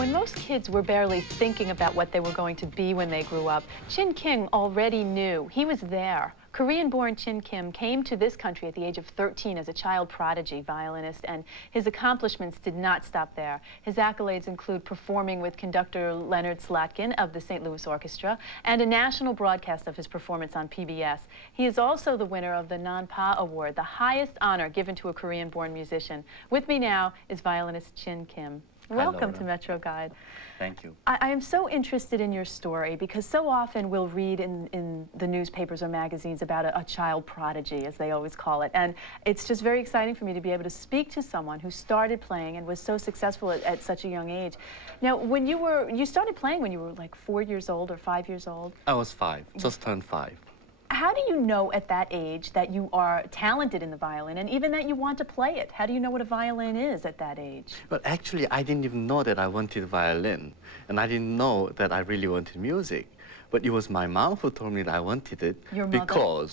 When most kids were barely thinking about what they were going to be when they grew up, Chin Kim already knew. He was there. Korean-born Chin Kim came to this country at the age of 13 as a child prodigy violinist, and his accomplishments did not stop there. His accolades include performing with conductor Leonard Slatkin of the St. Louis Orchestra and a national broadcast of his performance on PBS. He is also the winner of the Non-Pa Award, the highest honor given to a Korean-born musician. With me now is violinist Chin Kim. Welcome to Metro Guide. Thank you. I am so interested in your story because so often we'll read in the newspapers or magazines about a child prodigy, as they always call it. And it's just very exciting for me to be able to speak to someone who started playing and was so successful at such a young age. Now, when you started playing when you were like 4 years old or 5 years old? I was 5, just turned 5. How do you know at that age that you are talented in the violin and even that you want to play it? How do you know what a violin is at that age? Well, actually, I didn't even know that I wanted violin, and I didn't know that I really wanted music. But it was my mom who told me that I wanted it. Your mother?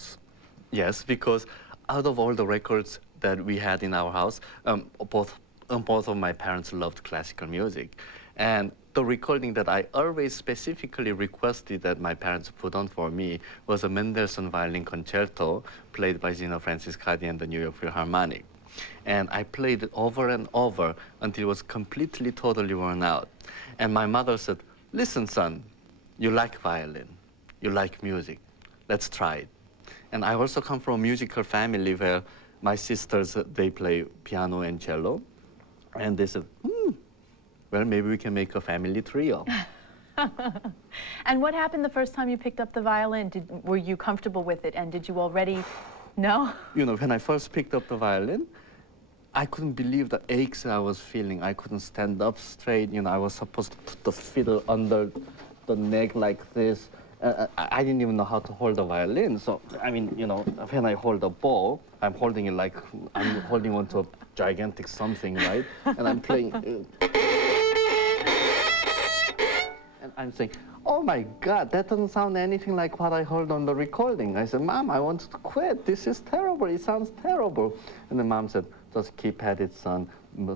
Because out of all the records that we had in our house, both of my parents loved classical music. And the recording that I always specifically requested that my parents put on for me was a Mendelssohn Violin Concerto played by Gino Franciscati and the New York Philharmonic. And I played it over and over until it was completely, totally worn out. And my mother said, "Listen, son, you like violin, you like music, let's try it." And I also come from a musical family where my sisters, they play piano and cello. And they said, well, maybe we can make a family trio. And what happened the first time you picked up the violin? Were you comfortable with it, and did you already know? You know, when I first picked up the violin, I couldn't believe the aches I was feeling. I couldn't stand up straight. You know, I was supposed to put the fiddle under the neck like this. I didn't even know how to hold the violin. So, I mean, you know, when I hold the bow, I'm holding it like I'm holding onto a gigantic something, right? And I'm playing. I'm saying, "Oh my God, that doesn't sound anything like what I heard on the recording." I said, "Mom, I want to quit. This is terrible. It sounds terrible." And the mom said, "Just keep at it, son.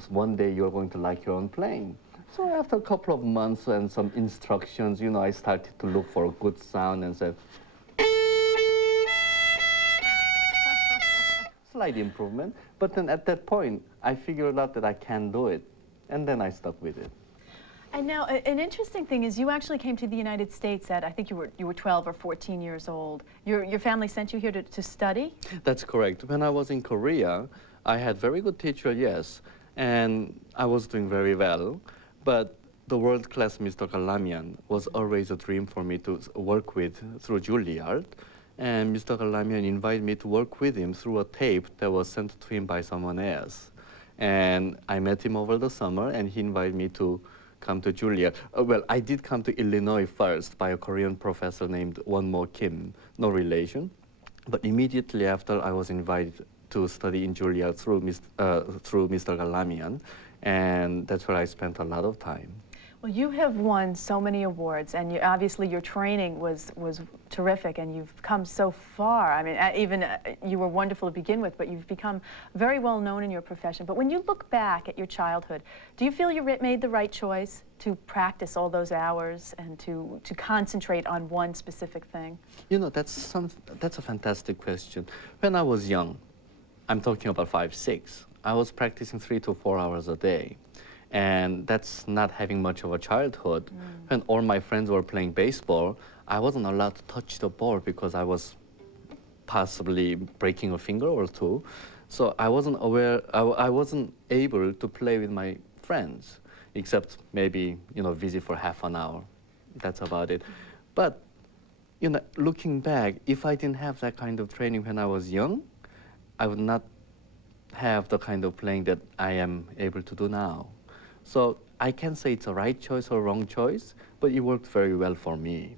One day you're going to like your own playing." So after a couple of months and some instructions, you know, I started to look for a good sound and said, slight improvement. But then at that point, I figured out that I can do it. And then I stuck with it. And now, an interesting thing is you actually came to the United States at, I think you were 12 or 14 years old. Your family sent you here to study? That's correct. When I was in Korea, I had very good teacher, yes, and I was doing very well. But the world-class Mr. Galamian was always a dream for me to work with through Juilliard. And Mr. Galamian invited me to work with him through a tape that was sent to him by someone else. And I met him over the summer, and he invited me to come to Juilliard. Well, I did come to Illinois first by a Korean professor named Won-mo Kim, no relation. But immediately after, I was invited to study in Juilliard through Mr. Galamian, and that's where I spent a lot of time. Well, you have won so many awards, and obviously your training was terrific, and you've come so far. I mean, you were wonderful to begin with, but you've become very well known in your profession. But when you look back at your childhood, do you feel you made the right choice to practice all those hours and to concentrate on one specific thing? You know, that's a fantastic question. When I was young, I'm talking about 5, 6, I was practicing 3 to 4 hours a day. And that's not having much of a childhood. When all my friends were playing baseball, I wasn't allowed to touch the ball because I was possibly breaking a finger or two. So I wasn't aware, I wasn't able to play with my friends, except maybe, you know, visit for half an hour. That's about it. But, you know, looking back, if I didn't have that kind of training when I was young, I would not have the kind of playing that I am able to do now. So I can't say it's a right choice or wrong choice, but it worked very well for me.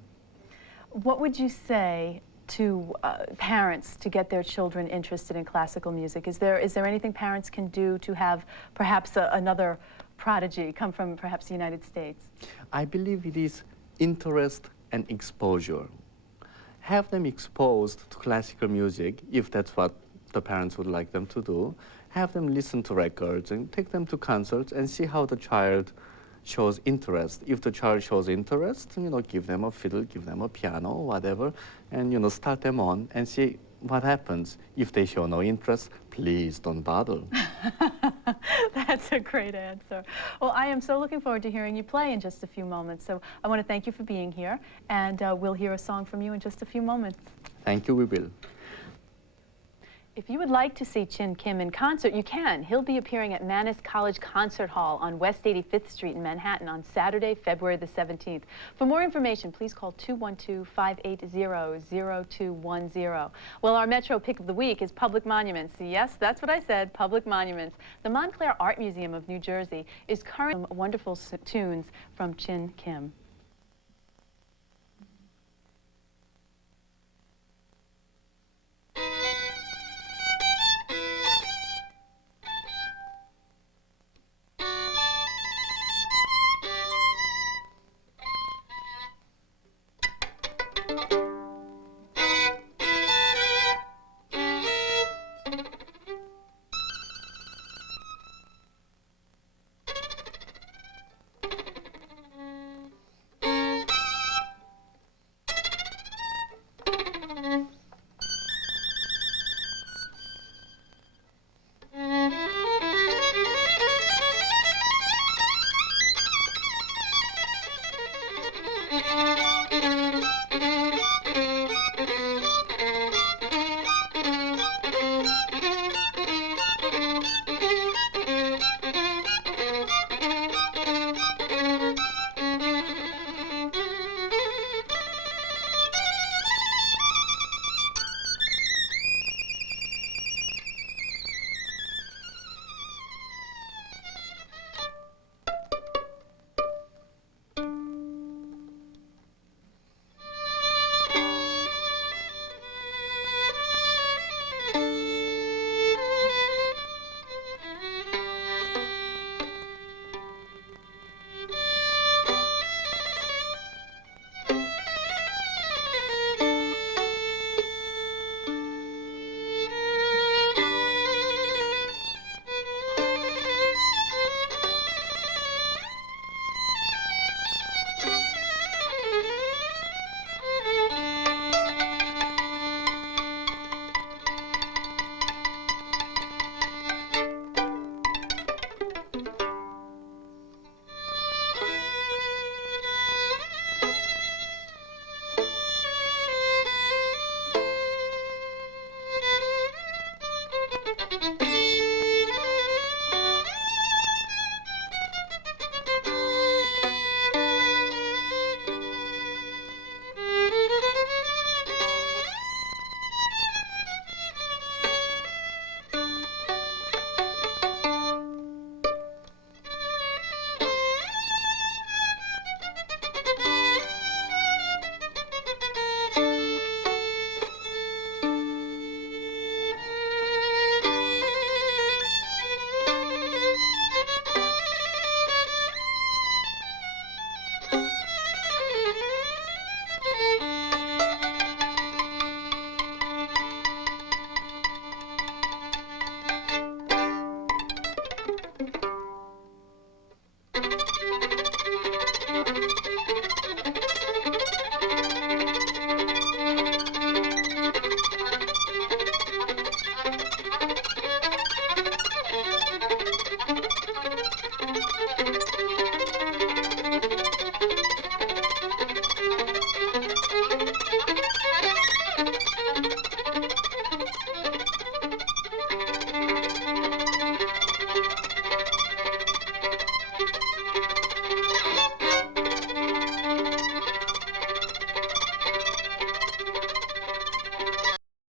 What would you say to parents to get their children interested in classical music? Is there anything parents can do to have perhaps another prodigy come from perhaps the United States? I believe it is interest and exposure. Have them exposed to classical music, if that's what the parents would like them to do. Have them listen to records and take them to concerts and see how the child shows interest. If the child shows interest, give them a fiddle, give them a piano, whatever, and, start them on and see what happens. If they show no interest, please don't bother. That's a great answer. Well, I am so looking forward to hearing you play in just a few moments. So I want to thank you for being here, and we'll hear a song from you in just a few moments. Thank you, we will. If you would like to see Chin Kim in concert, you can. He'll be appearing at Mannes College Concert Hall on West 85th Street in Manhattan on Saturday, February the 17th. For more information, please call 212-580-0210. Well, our Metro pick of the week is Public Monuments. Yes, that's what I said, Public Monuments. The Montclair Art Museum of New Jersey is currently wonderful tunes from Chin Kim.